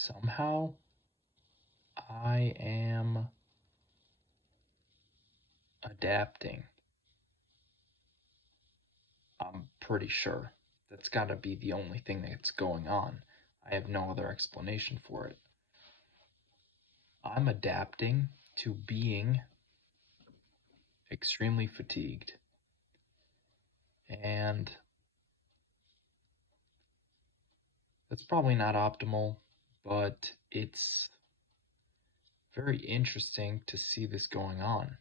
Somehow I am adapting. I'm pretty sure. That's gotta be the only thing that's going on. I have no other explanation for it. I'm adapting to being extremely fatigued. And that's probably not optimal, but it's very interesting to see this going on.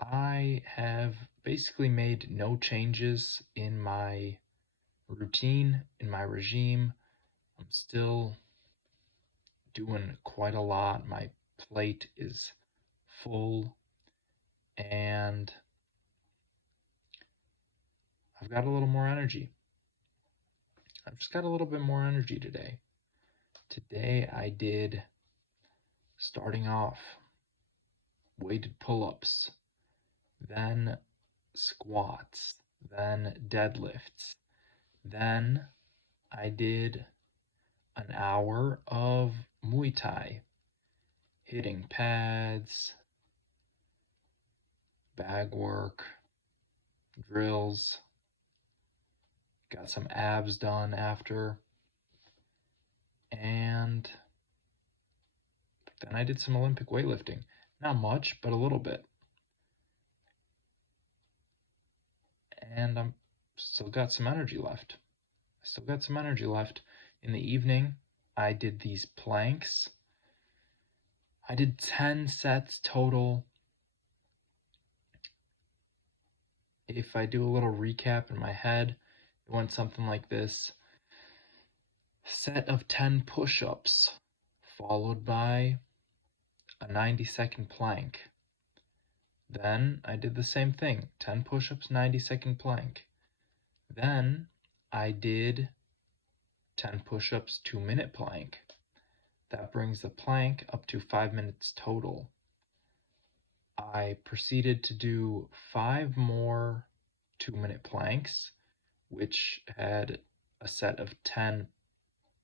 I have basically made no changes in my routine, in my regime. I'm still doing quite a lot. My plate is full, and I've got a little more energy. I've just got a little bit more energy today. Today I did, starting off, weighted pull-ups, then squats, then deadlifts. Then I did an hour of Muay Thai, hitting pads, bag work, drills, got some abs done after, and then I did some Olympic weightlifting. Not much, but a little bit. And I'm still got some energy left. I still got some energy left. In the evening, I did these planks. I did 10 sets total. If I do a little recap in my head, it went something like this. Set of 10 push-ups, followed by a 90-second plank. Then I did the same thing, 10 push-ups, 90-second plank. Then I did 10 push-ups, 2-minute plank. That brings the plank up to 5 minutes total. I proceeded to do 5 more 2-minute planks, which had a set of 10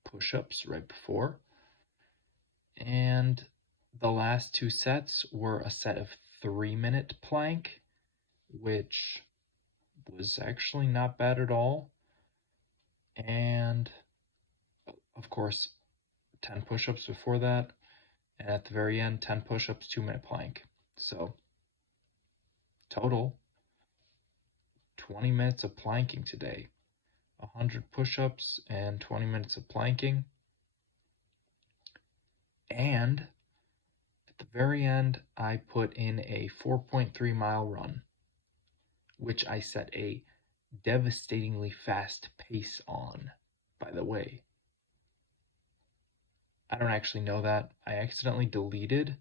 push-ups right before. And the last 2 sets were a set of 3-minute plank, which was actually not bad at all. And of course, 10 push-ups before that, and at the very end, 10 push-ups, 2-minute plank. So total 20 minutes of planking today, 100 push-ups and 20 minutes of planking. And at the very end, I put in a 4.3 mile run, which I set a devastatingly fast pace on, by the way. I don't actually know that. I accidentally deleted,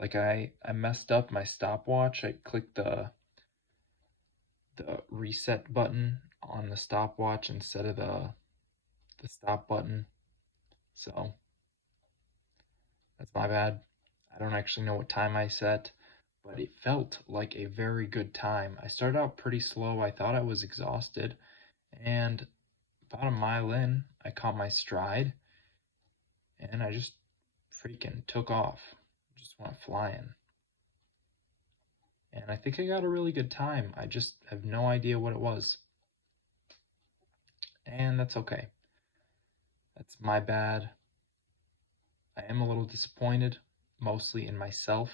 like I messed up my stopwatch. I clicked the reset button on the stopwatch instead of the stop button. So that's my bad. I don't actually know what time I set, but it felt like a very good time. I started out pretty slow. I thought I was exhausted, and about a mile in, I caught my stride, and I just freaking took off. Just went flying. And I think I got a really good time. I just have no idea what it was. And that's okay. That's my bad. I am a little disappointed, mostly in myself.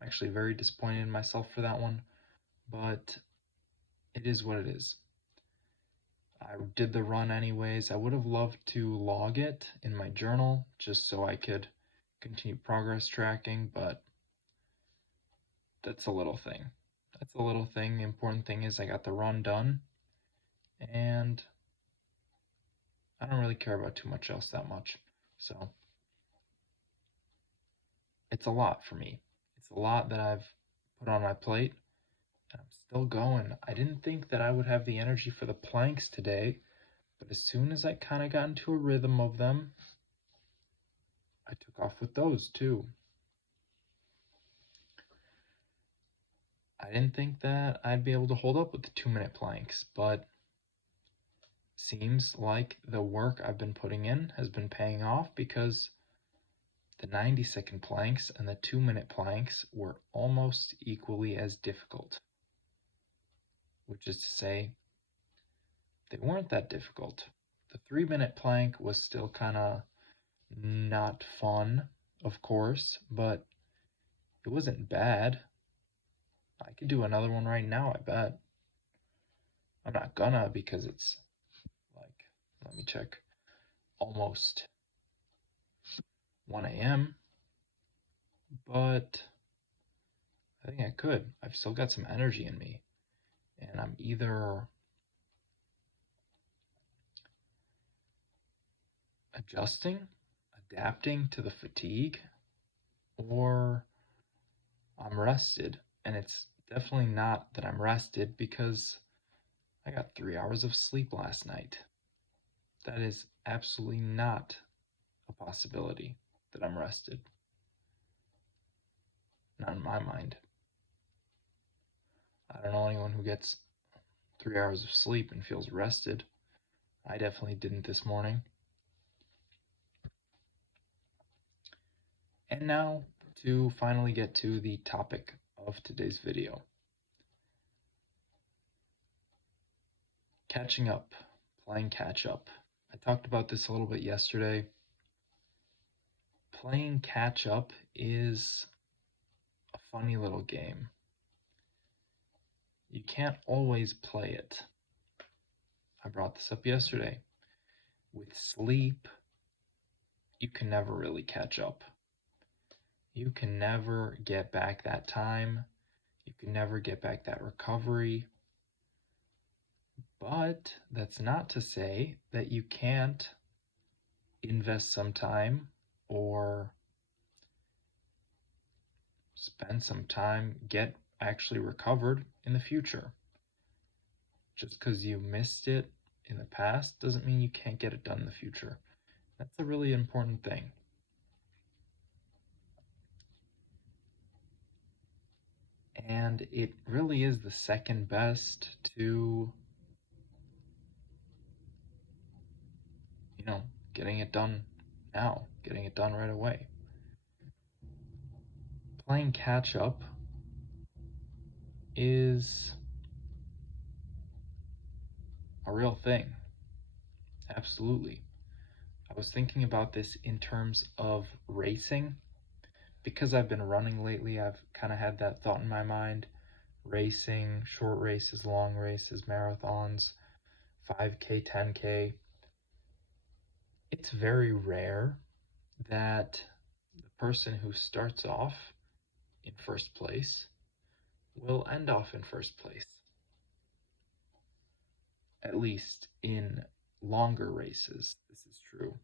I'm actually very disappointed in myself for that one, but it is what it is. I did the run anyways. I would have loved to log it in my journal just so I could continue progress tracking, but that's a little thing. That's a little thing. The important thing is I got the run done, and I don't really care about too much else that much. So it's a lot for me. It's a lot that I've put on my plate, and I'm still going. I didn't think that I would have the energy for the planks today, but as soon as I kind of got into a rhythm of them, I took off with those too. I didn't think that I'd be able to hold up with the 2-minute planks, but seems like the work I've been putting in has been paying off, because the 90-second planks and the 2-minute planks were almost equally as difficult, which is to say, they weren't that difficult. The 3-minute plank was still kind of not fun, of course, but it wasn't bad. I could do another one right now, I bet. I'm not gonna, because it's like, let me check, almost 1 a.m., but I think I could. I've still got some energy in me, and I'm either adjusting, adapting to the fatigue, or I'm rested. And it's definitely not that I'm rested, because I got 3 hours of sleep last night. That is absolutely not a possibility that I'm rested. Not in my mind. I don't know anyone who gets 3 hours of sleep and feels rested. I definitely didn't this morning. And now to finally get to the topic of today's video. Catching up, playing catch up. I talked about this a little bit yesterday. Playing catch up is a funny little game. You can't always play it. I brought this up yesterday. With sleep, you can never really catch up. You can never get back that time. You can never get back that recovery. But that's not to say that you can't invest some time or spend some time, get actually recovered in the future. Just because you missed it in the past doesn't mean you can't get it done in the future. That's a really important thing. And it really is the second best to, getting it done now, getting it done right away. Playing catch up is a real thing. Absolutely. I was thinking about this in terms of racing. Because I've been running lately, I've kind of had that thought in my mind. Racing, short races, long races, marathons, 5K, 10K. It's very rare that the person who starts off in first place will end off in first place. At least in longer races, this is true.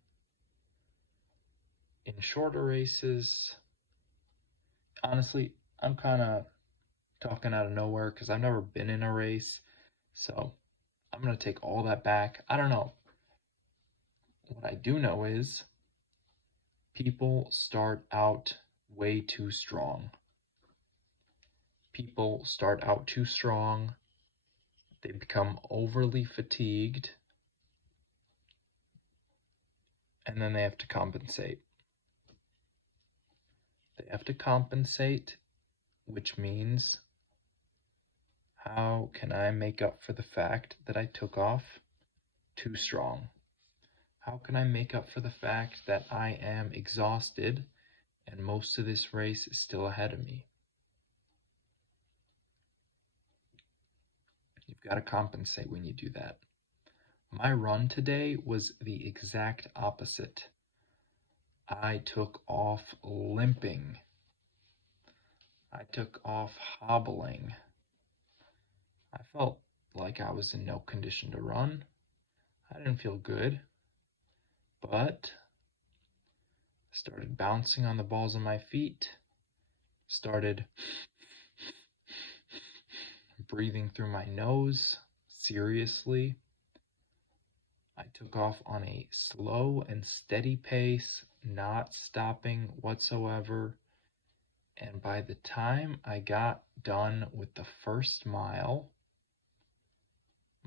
In shorter races, honestly, I'm kind of talking out of nowhere because I've never been in a race, so I'm going to take all that back. I don't know. What I do know is people start out way too strong. People start out too strong. They become overly fatigued, and then they have to compensate. They have to compensate, which means, how can I make up for the fact that I took off too strong? How can I make up for the fact that I am exhausted and most of this race is still ahead of me? You've got to compensate when you do that. My run today was the exact opposite. I took off limping. I took off hobbling. I felt like I was in no condition to run. I didn't feel good, but started bouncing on the balls of my feet, started breathing through my nose seriously. I took off on a slow and steady pace, not stopping whatsoever. And by the time I got done with the first mile,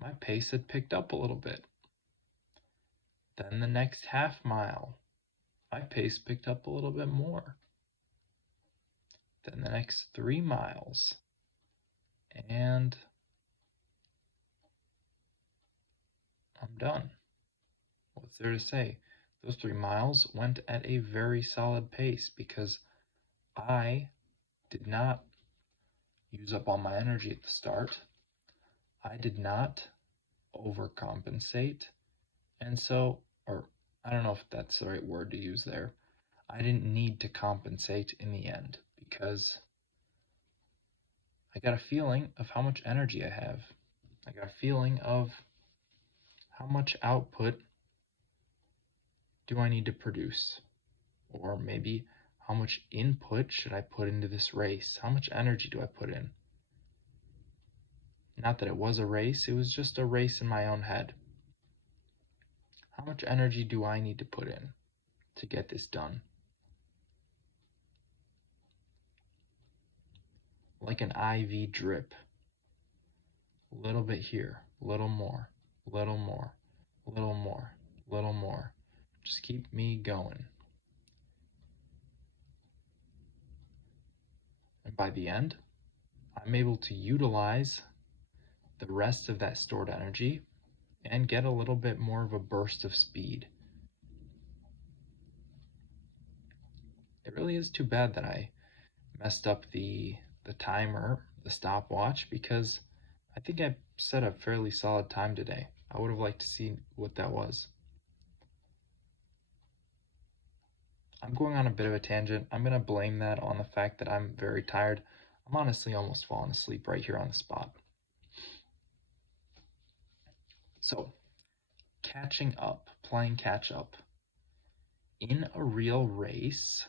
my pace had picked up a little bit. Then the next half mile, my pace picked up a little bit more. Then the next 3 miles, and I'm done. What's there to say? Those 3 miles went at a very solid pace because I did not use up all my energy at the start. I did not overcompensate. And so, or I don't know if that's the right word to use there. I didn't need to compensate in the end because I got a feeling of how much energy I have. I got a feeling of how much output do I need to produce? Or maybe how much input should I put into this race? How much energy do I put in? Not that it was a race, it was just a race in my own head. How much energy do I need to put in to get this done? Like an IV drip. A little bit here, a little more, a little more, a little more, a little more. Just keep me going. And by the end, I'm able to utilize the rest of that stored energy and get a little bit more of a burst of speed. It really is too bad that I messed up the timer, the stopwatch, because I think I set a fairly solid time today. I would have liked to see what that was. I'm going on a bit of a tangent. I'm going to blame that on the fact that I'm very tired. I'm honestly almost falling asleep right here on the spot. So, catching up, playing catch up. In a real race,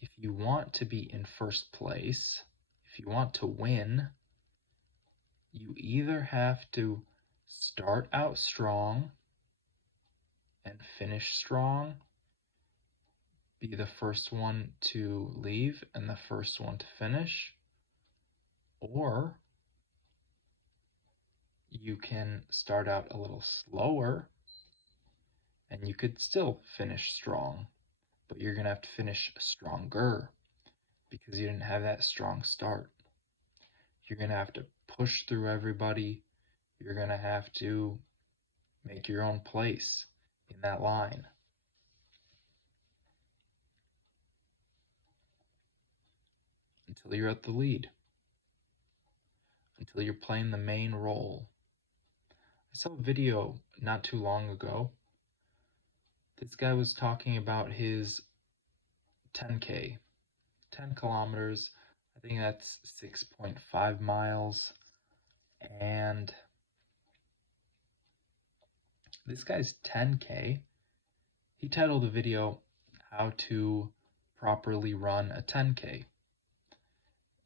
if you want to be in first place, if you want to win, you either have to start out strong and finish strong, be the first one to leave and the first one to finish, or you can start out a little slower and you could still finish strong, but you're going to have to finish stronger because you didn't have that strong start. You're going to have to push through everybody. You're going to have to make your own place in that line. Until you're at the lead. Until you're playing the main role. I saw a video not too long ago. This guy was talking about his 10K, 10 kilometers. I think that's 6.5 miles. And this guy's 10K, he titled the video, How to Properly Run a 10K.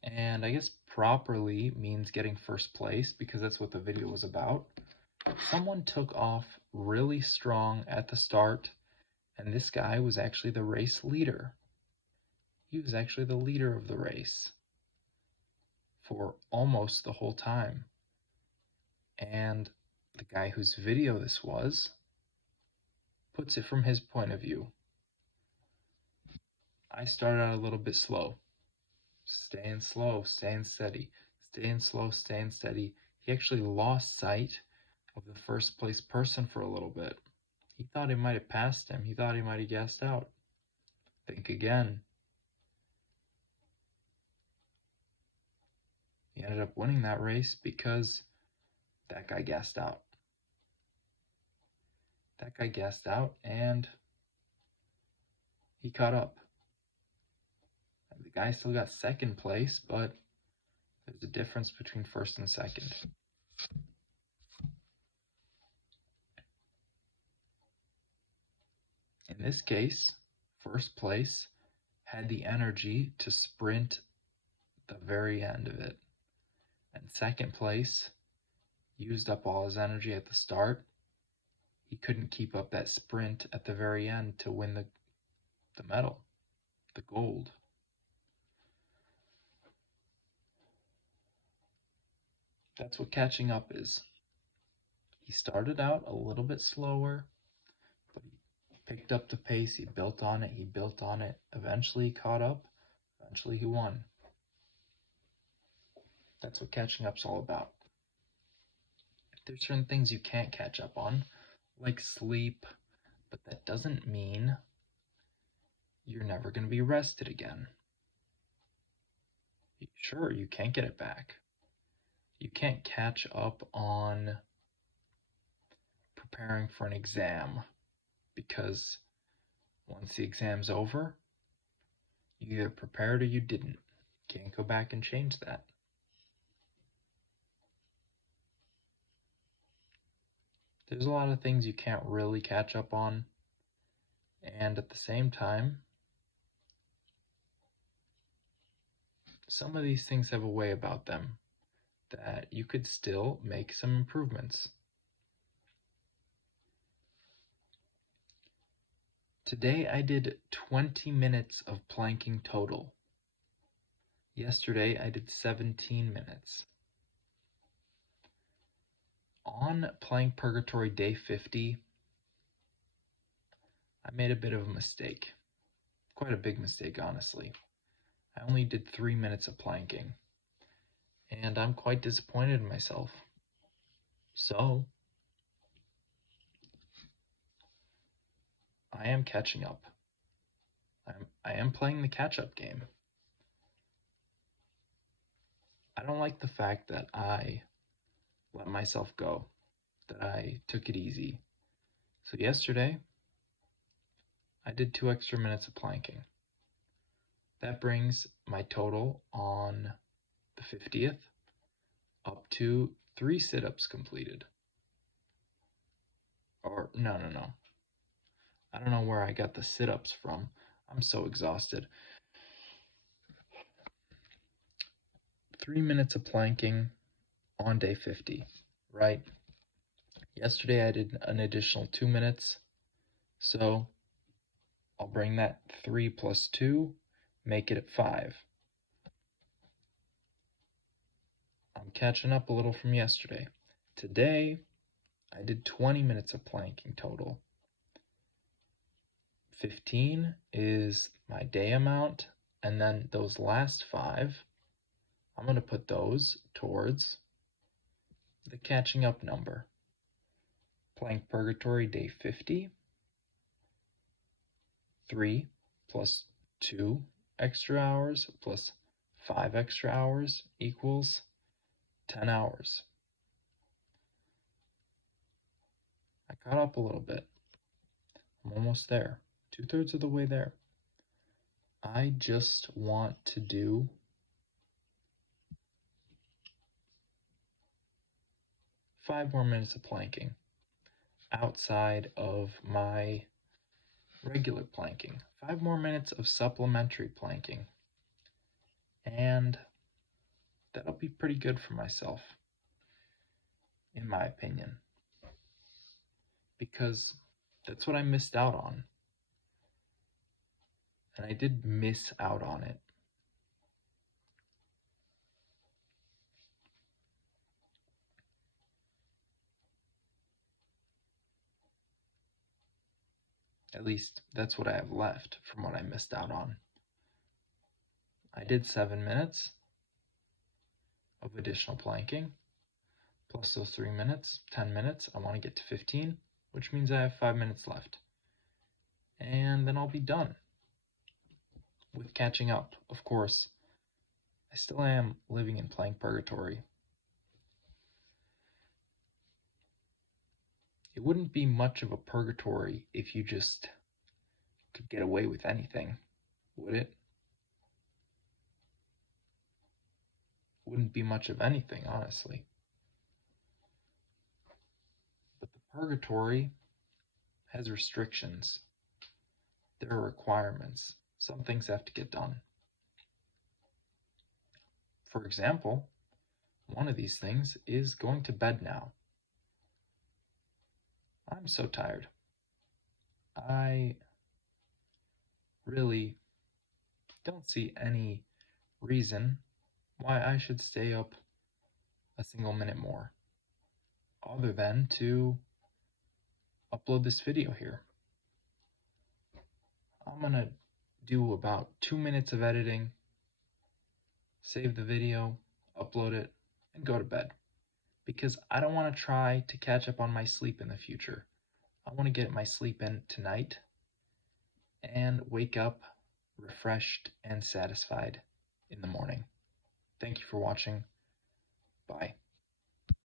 And I guess properly means getting first place because that's what the video was about. Someone took off really strong at the start, and this guy was actually the race leader. He was actually the leader of the race for almost the whole time. And the guy whose video this was puts it from his point of view. I started out a little bit slow, staying slow, staying steady, staying slow, staying steady. He actually lost sight of the first place person for a little bit. He thought he might have passed him. He thought he might have gassed out. Think again. He ended up winning that race because that guy gassed out. That guy gassed out and he caught up. The guy still got second place, but there's a difference between first and second. In this case, first place had the energy to sprint the very end of it. And second place used up all his energy at the start. He couldn't keep up that sprint at the very end to win the medal, the gold. That's what catching up is. He started out a little bit slower, but he picked up the pace, he built on it, eventually he caught up, eventually he won. That's what catching up's all about. There's certain things you can't catch up on, like sleep, but that doesn't mean you're never going to be rested again. Sure, you can't get it back. You can't catch up on preparing for an exam, because once the exam's over, you either prepared or you didn't. Can't go back and change that. There's a lot of things you can't really catch up on, and at the same time, some of these things have a way about them that you could still make some improvements. Today I did 20 minutes of planking total. Yesterday I did 17 minutes. On Plank Purgatory day 50, I made a bit of a mistake. Quite a big mistake, honestly. I only did 3 minutes of planking, and I'm quite disappointed in myself. So, I am catching up. I am playing the catch-up game. I don't like the fact that I let myself go, that I took it easy. So yesterday, I did 2 extra minutes of planking. That brings my total on the 50th up to 3 sit-ups completed. Or, no. I don't know where I got the sit-ups from. I'm so exhausted. 3 minutes of planking on day 50, right? Yesterday I did an additional 2 minutes, so I'll bring that 3 plus 2, make it at 5. I'm catching up a little from yesterday. Today, I did 20 minutes of planking total. 15 is my day amount, and then those last 5, I'm going to put those towards the catching up number. Plank Purgatory day 50, 3 plus 2 extra hours plus 5 extra hours equals 10 hours. I caught up a little bit. I'm almost there. 2/3 of the way there. I just want to do 5 more minutes of planking outside of my regular planking. 5 more minutes of supplementary planking. And that'll be pretty good for myself, in my opinion. Because that's what I missed out on. And I did miss out on it. At least that's what I have left from what I missed out on. I did 7 minutes of additional planking, plus those 3 minutes, 10 minutes. I want to get to 15, which means I have 5 minutes left. And then I'll be done with catching up. Of course, I still am living in Plank Purgatory. It wouldn't be much of a purgatory if you just could get away with anything, would it? Wouldn't be much of anything, honestly. But the purgatory has restrictions. There are requirements. Some things have to get done. For example, one of these things is going to bed now. I'm so tired. I really don't see any reason why I should stay up a single minute more. other than to upload this video here. I'm gonna do about 2 minutes of editing, save the video, upload it, and go to bed. Because I don't want to try to catch up on my sleep in the future. I want to get my sleep in tonight and wake up refreshed and satisfied in the morning. Thank you for watching. Bye.